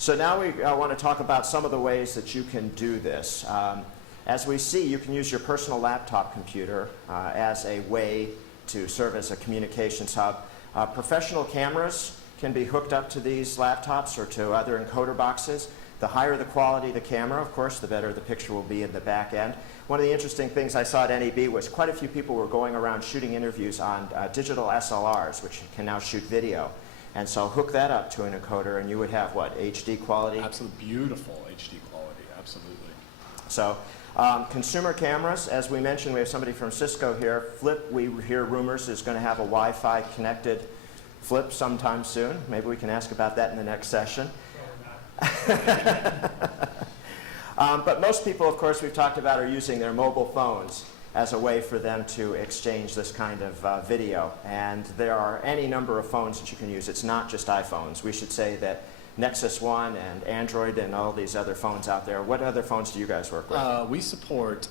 So now we want to talk about some of the ways that you can do this. As we see, you can use your personal laptop computer as a way to serve as a communications hub. Professional cameras can be hooked up to these laptops or to other encoder boxes. The higher the quality of the camera, of course, the better the picture will be in the back end. One of the interesting things I saw at NAB was quite a few people were going around shooting interviews on digital SLRs, which can now shoot video. And so hook that up to an encoder and you would have, what, HD quality? Absolutely beautiful HD quality, absolutely. So consumer cameras, as we mentioned, we have somebody from Cisco here. Flip, we hear rumors, is going to have a Wi-Fi connected Flip sometime soon. Maybe we can ask about that in the next session. But most people, of course, we've talked about are using their mobile phones as a way for them to exchange this kind of video. And there are any number of phones that you can use. It's not just iPhones. We should say that Nexus One and Android and all these other phones out there. What other phones do you guys work with? We support,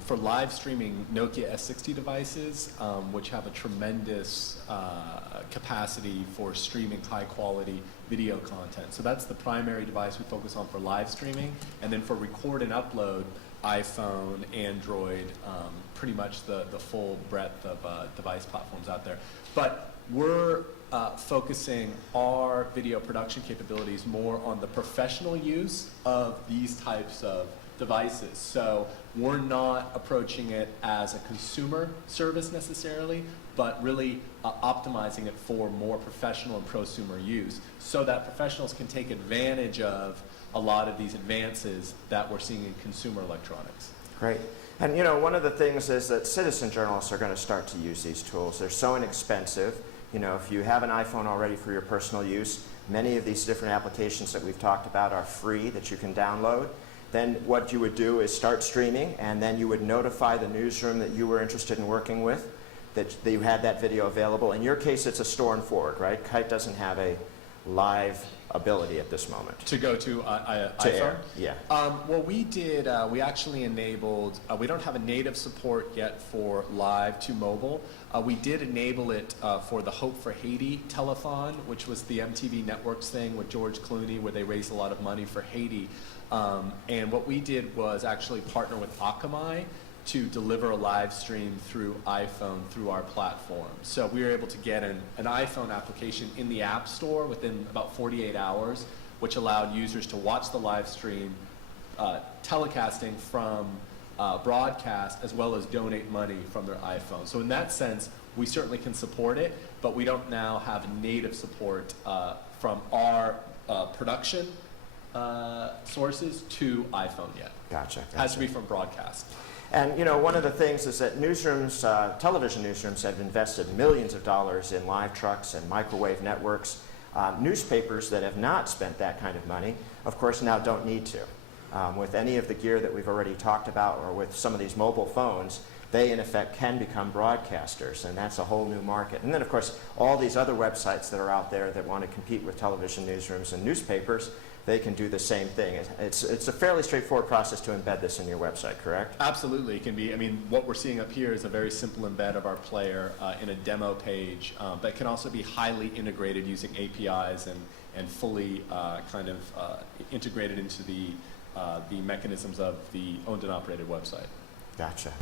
for live streaming, Nokia S60 devices, which have a tremendous capacity for streaming high-quality video content. So that's the primary device we focus on for live streaming. And then for record and upload, iPhone, Android, pretty much the full breadth of device platforms out there. But we're focusing our video production capabilities more on the professional use of these types of devices. So we're not approaching it as a consumer service necessarily, but really optimizing it for more professional and prosumer use so that professionals can take advantage of a lot of these advances that we're seeing in consumer electronics. Great. And you know, one of the things is that citizen journalists are going to start to use these tools. They're so inexpensive. You know, if you have an iPhone already for your personal use, many of these different applications that we've talked about are free that you can download. Then what you would do is start streaming, and then you would notify the newsroom that you were interested in working with, that you had that video available. In your case, it's a store and forward, right? Kyte doesn't have a live ability at this moment. To go to iPhone? Air, yeah. Well, we did, we actually enabled, we don't have a native support yet for live to mobile. We did enable it for the Hope for Haiti telethon, which was the MTV Networks thing with George Clooney, where they raised a lot of money for Haiti. And what we did was actually partner with Akamai to deliver a live stream through iPhone through our platform. So we were able to get an iPhone application in the App Store within about 48 hours, which allowed users to watch the live stream, telecasting from broadcast, as well as donate money from their iPhone. So in that sense, we certainly can support it, but we don't now have native support from our production sources to iPhone yet. Gotcha. Has to be from broadcast. And you know, one of the things is that newsrooms, television newsrooms have invested millions of dollars in live trucks and microwave networks. Newspapers that have not spent that kind of money, of course, now don't need to. With any of the gear that we've already talked about, or with some of these mobile phones, they in effect can become broadcasters, and that's a whole new market. And then of course, all these other websites that are out there that want to compete with television newsrooms and newspapers, they can do the same thing. It's a fairly straightforward process to embed this in your website, correct? Absolutely. It can be, I mean, what we're seeing up here is a very simple embed of our player in a demo page, but can also be highly integrated using APIs and fully kind of integrated into the mechanisms of the owned and operated website. Gotcha.